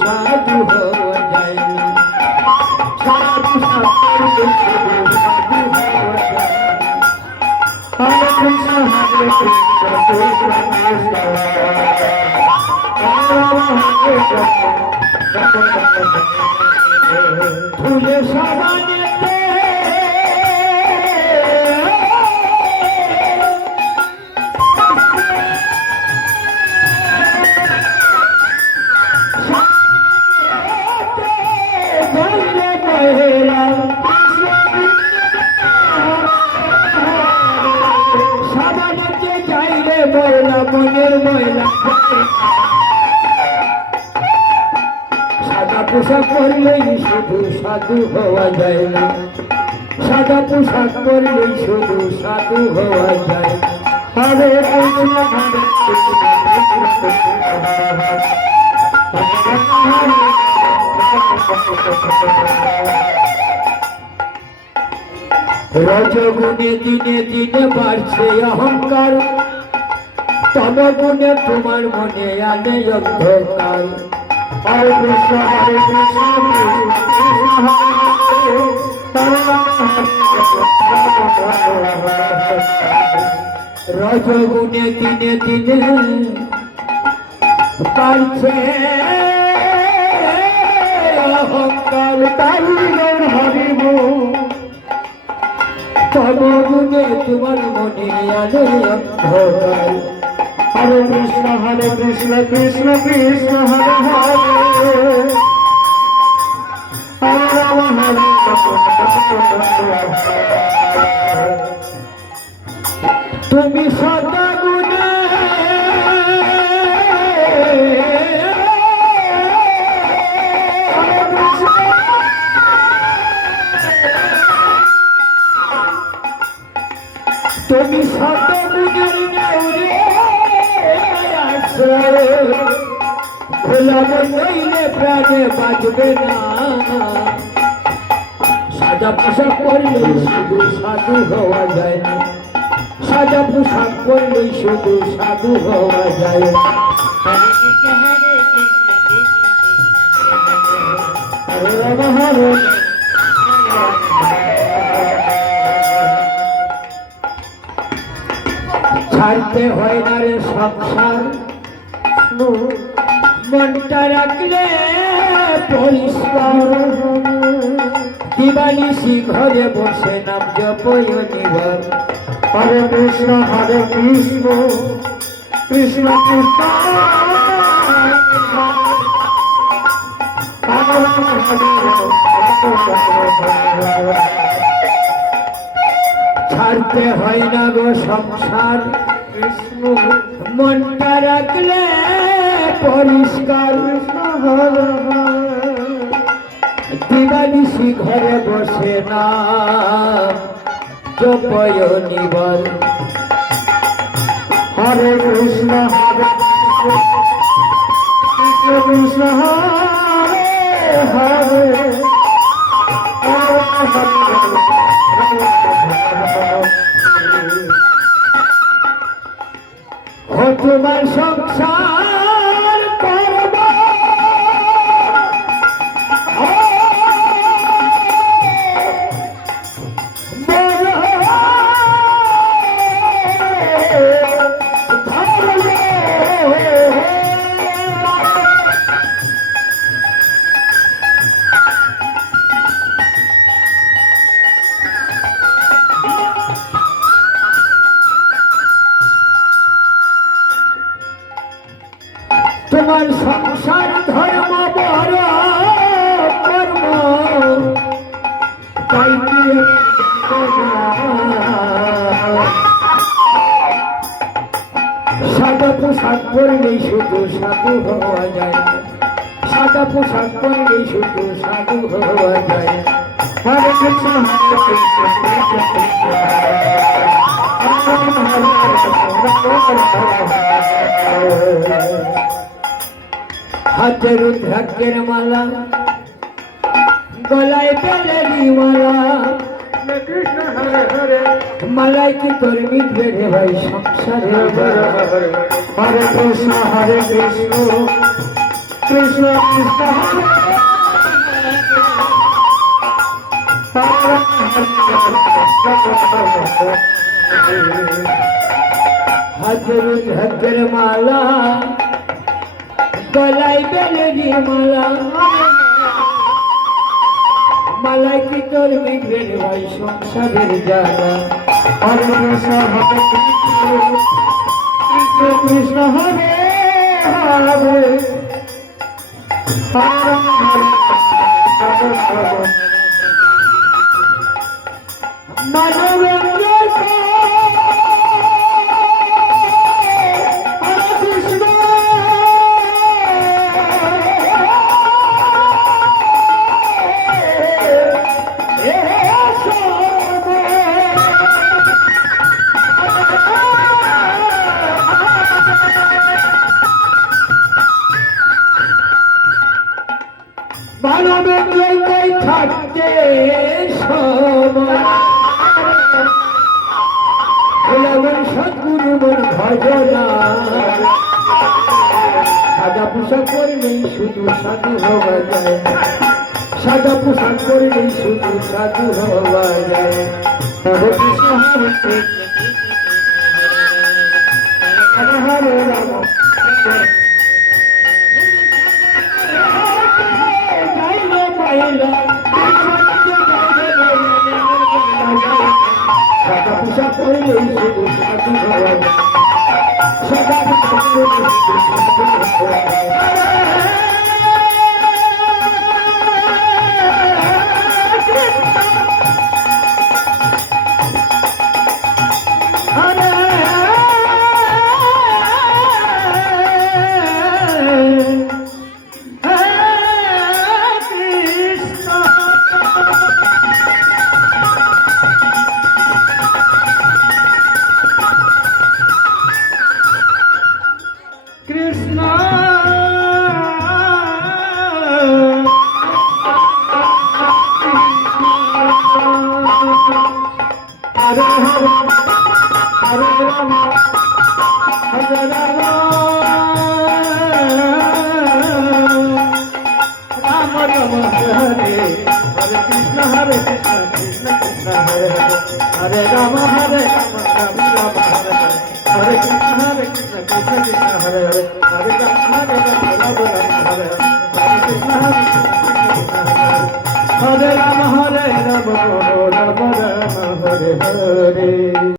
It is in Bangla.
সাধু হওয়া যায় না। সাধু সাধু সাধু হওয়া যায় না। হরে কৃষ্ণ কৃষ্ণ কৃষ্ণ কৃষ্ণ ফুলে সাবানেতে সাবানেতে যাই রে ময়লা মনের ময়লা। সাদা পোশাক পরলেই শুধু সাধু হওয়া যায় না। সাদা পোশাক পরলেই শুধু সাধু হওয়া যায় না। হরে কৃষ্ণ হরে কৃষ্ণ রজগুণে দিনে দিনে বাড়ছে অহংকার, তমগুণে তোমার মনে আনে অন্ধকার। হরে কৃষ্ণ রজগুণে দিনে দিনে বাড়ছে অহংকার, তাইলের হরিব তমগুণে তোমার মনে আনে অন্ধকার। হরে কৃষ্ণ কৃষ্ণ কৃষ্ণ হরে হরে হরে রাম হরে তুমি সদা গুণে তুমি সদা গুণের নেউরে ভোলা বইলে প্রাণে বাজবে না। সাদা পোশাক পরলেই শুধু সাধু হওয়া যায় না। সাদা পোশাক পরলেই শুধু সাধু হওয়া যায় না। হরে রাম হরে ছাড়তে হয় না রে সংসার, মনটা রাখলে পরিষ্কার। দিবানিশি ঘরে বসে নাম জপয় নিবার। হরে কৃষ্ণ কৃষ্ণ কৃষ্ণ ছাড়তে হয় না গো সংসার, মনটা রাখলে পরিষ্কার। দিবানিশি ঘরে বসে না জপয় নিবার। হরে কৃষ্ণ কৃষ্ণ কৃষ্ণ হরে হরে তোমার সংসার করব তোমার সংসার ধর্ম বড় কর্ম, তাই সাদা পোশাক পরলেই শুধু সাধু হওয়া যায় না। সাদা পোশাক পরলেই শুধু সাধু হওয়া যায় না। হরে কৃষ্ণ হাতে রুদ্রাক্ষের মালা, গলায় বেলেরি মালা। মালাই কি তোর মিটবে রে ভাই সংসারে। হরে কৃষ্ণ কৃষ্ণ কৃষ্ণ হরে হাতের হাতের মালা গলায় বেলেরি মালা মালায় কি তোর বিঘ্নের ভাই সংসারের জ্বালা হরে কৃষ্ণ কৃষ্ণ কৃষ্ণ হরে হরে মানব মানবের লইতেই থাকতে সময় ভোলাবেন সদ্গুরু মন ভজনা সাদা পোশাক পরলেই শুধু সাধু হওয়া যায় সাদা পোশাক পরলেই শুধু সাধু হওয়া যায় হরে কৃষ্ণ হরে হরে রাম সাদা পোশাক পরলেই শুধু সাধু হওয়া যায় সাদা পোশাক পরলেই শুধু সাধু হওয়া যায় কৃষ্ণ হরে হরে হরে রাম হরে রাম রাম রাম হরে হরে কৃষ্ণ কৃষ্ণ কৃষ্ণ হরে হরে হরে রাম হরে